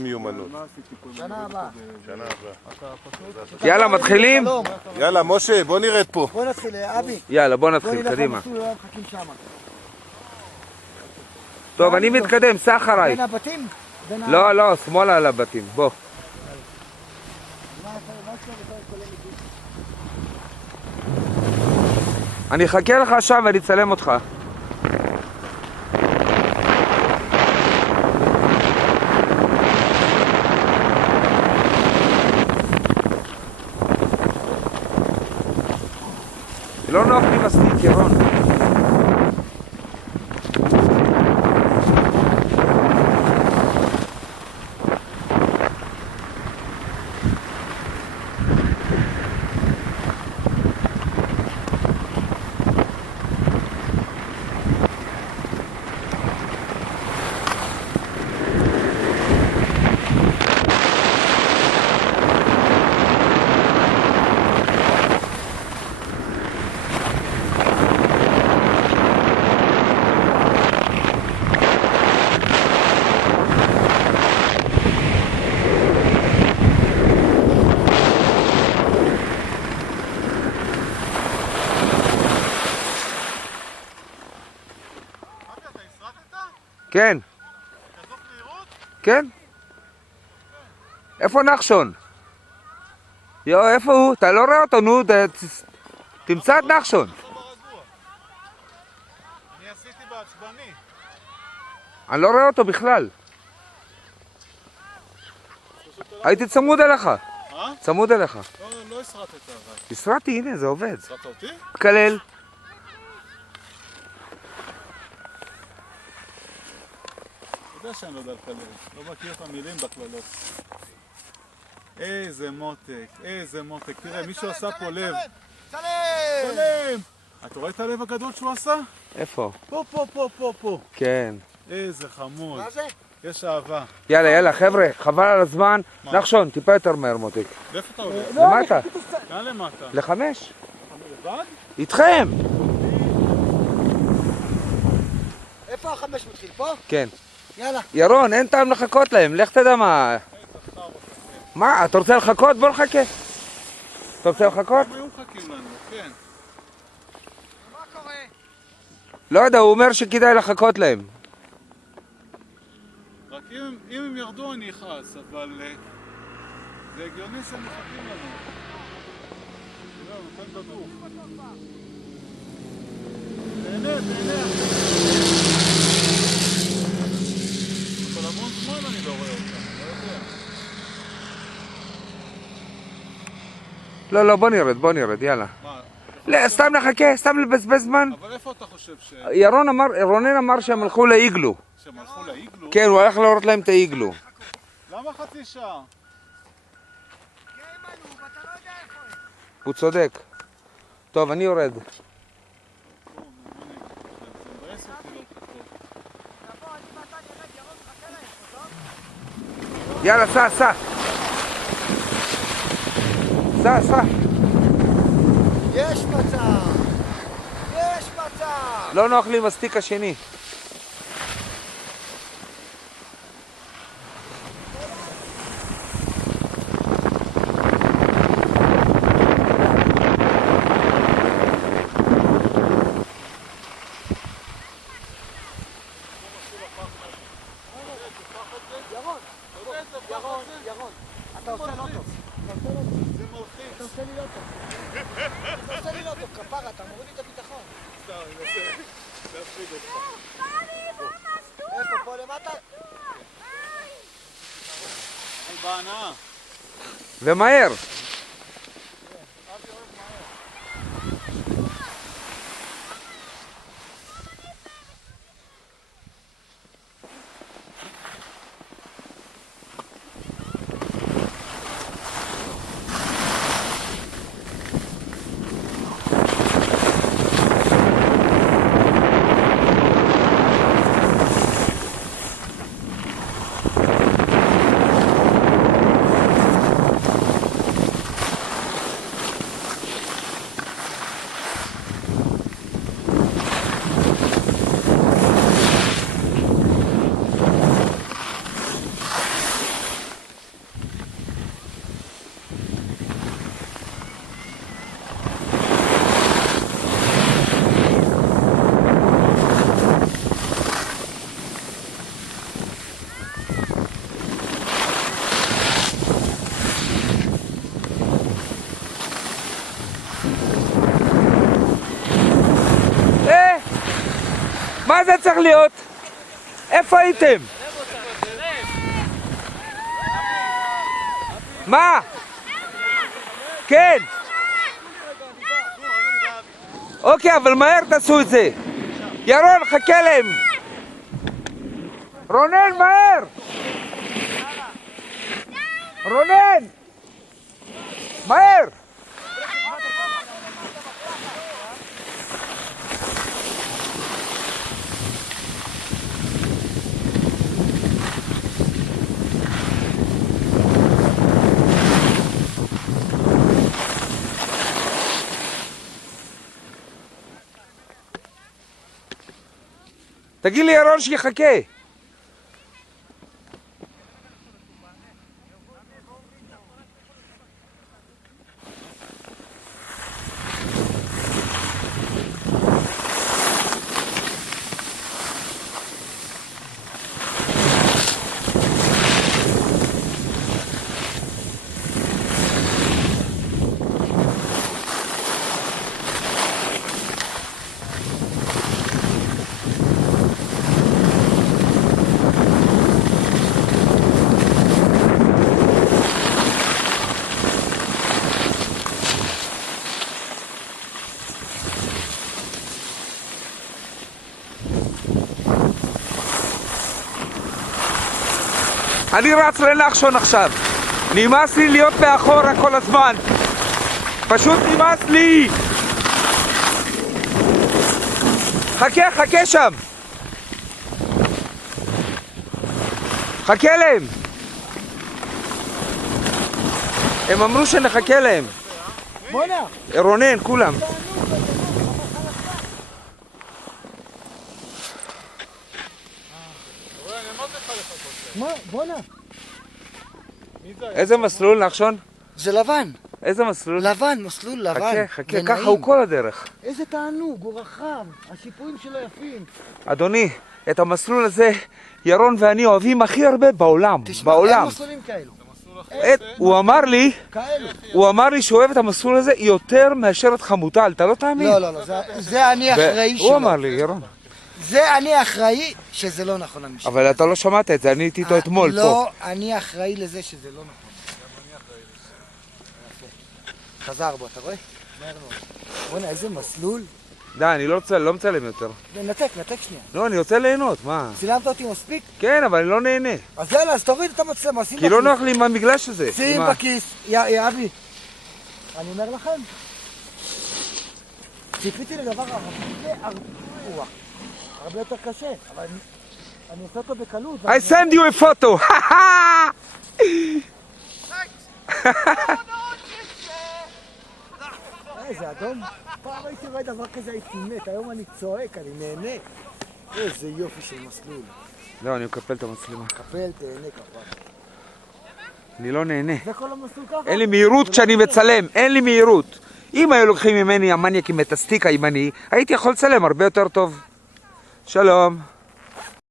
מיומנות. שנה הבאה. יאללה, מתחילים? יאללה, משה, בוא נרד פה. בוא נתחיל, אבי. יאללה, בוא בוא נתחיל, נלך קדימה. למסלול, לא מחכים שמה. טוב, אני מתקדם, סע אחריי. בין הבתים? לא, לא, שמאלה על הבתים, בוא. אני אחכה לך שם ואני אצלם אותך. לא נוח לי מספיק, ירון. כן. כזאת מהירות? כן. איפה נחשון? יו, איפה הוא? אתה לא רואה אותו, נו, תמצא את נחשון. אני עשיתי בעצבני. אני לא רואה אותו בכלל. הייתי צמוד אליך. צמוד אליך. לא הסרטת אבל. הסרטתי, הנה, זה עובד. הסרטת אותי? תקלל. אתה יודע שאני לא יודע לקלל. לא מכיר את המילים בקללות. איזה מותק, איזה מותק. תראה, מישהו עשה פה לב. צלם! אתה רואה את הלב הגדול שהוא עשה? איפה? פה. כן. איזה חמוד. מה זה? יש אהבה. יאללה, יאללה, חבר'ה, חבל על הזמן. נחשון, טיפה יותר מהר, מותק. לאיפה אתה הולך? למטה. כאן למטה. ל5. לבד? איתכם! איפה החמש מתחיל? פה? כן. יאללה. ירון, אין טעם לחכות להם, לך תדע מה. מה, אתה רוצה לחכות? בוא נחכה. אתה רוצה לחכות? הם היו מחכים לנו, כן. מה קורה? לא יודע, הוא אומר שכדאי לחכות להם. רק אם הם ירדו אני אכעס, אבל זה הגיוני שהם מחכים לנו. זהו, נותן בדוק. תהנה. אבל המון זמן אני לא רואה אותם, לא יודע. לא, בוא נרד, יאללה. מה? לא, סתם נחכה, סתם לבזבז זמן. אבל איפה אתה חושב רונן אמר שהם הלכו לאיגלו. שהם הלכו לאיגלו? כן, הוא הלך להראות להם את האיגלו. למה חצי שעה? הוא צודק. טוב, אני יורד. יאללה, סע. סע. יש מצב! לא נוח לי מספיק השני. ירון, אתה עושה לא טוב. זה מלחיץ. אתה עושה לי לא טוב, כפרה, אתה מוריד לי את הביטחון. סתם, אני מנסה להפחיד אותך. איפה, פה למטה? אבל בהנאה. ומהר. זה צריך להיות? איפה הייתם? מה? כן. אוקיי, אבל מהר תעשו את זה. ירון, חכה להם. רונן, מהר! רונן! מהר! תגיד לי ירון שיחכה. אני רץ לנחשון עכשיו. נמאס לי להיות מאחורה כל הזמן. פשוט נמאס לי. חכה, חכה שם. חכה להם. הם אמרו שנחכה להם. בוא'נה. רונן, כולם. מה? בוא'נה. איזה מסלול, נחשון? זה לבן. איזה מסלול? לבן, מסלול לבן. חכה, חכה, זה ככה נעים. הוא כל הדרך. איזה תענוג, הוא רחב. השיפועים שלו יפים. אדוני, את המסלול הזה ירון ואני אוהבים הכי הרבה בעולם. תשמע, בעולם. אין מסלולים כאלו. הוא אמר לי, כאלו. הוא אמר לי שהוא אוהב את המסלול הזה יותר מאשר את חמוטל, אתה לא תאמין. לא, לא, לא. זה אני אחראי שלו. הוא אמר לי, ירון. זה אני אחראי שזה לא נכון המשפט. אבל אתה לא שמעת את זה, אני הייתי איתו אתמול פה. לא, אני אחראי לזה שזה לא נכון. חזר בו, אתה רואה? מהר מאוד. בוא'נה, איזה מסלול. די, אני לא מצלם יותר. נתק שנייה. לא, אני רוצה ליהנות, מה? צילמת אותי מספיק? כן, אבל אני לא נהנה. אז יאללה, אז תוריד את המצלמה, שים כי לא נוח לי עם המגלש הזה. שים מה? בכיס. יא אבי. אני אומר לכם, ציפיתי לדבר הרבה יותר קשה, אבל אני עושה אותו בקלות. I send you a photo. איזה אדום. פעם הייתי רואה דבר כזה, הייתי מת. היום אני צועק, אני נהנה. איזה יופי של מסלול. לא, אני מקפל את המצלמה. קפל, תהנה כפר. אני לא נהנה. זה כל המסלול ככה? אין לי מהירות כשאני מצלם, אין לי מהירות. אם היו לוקחים ממני המניאקים את הסטיק הימני, הייתי יכול לצלם הרבה יותר טוב. שלום.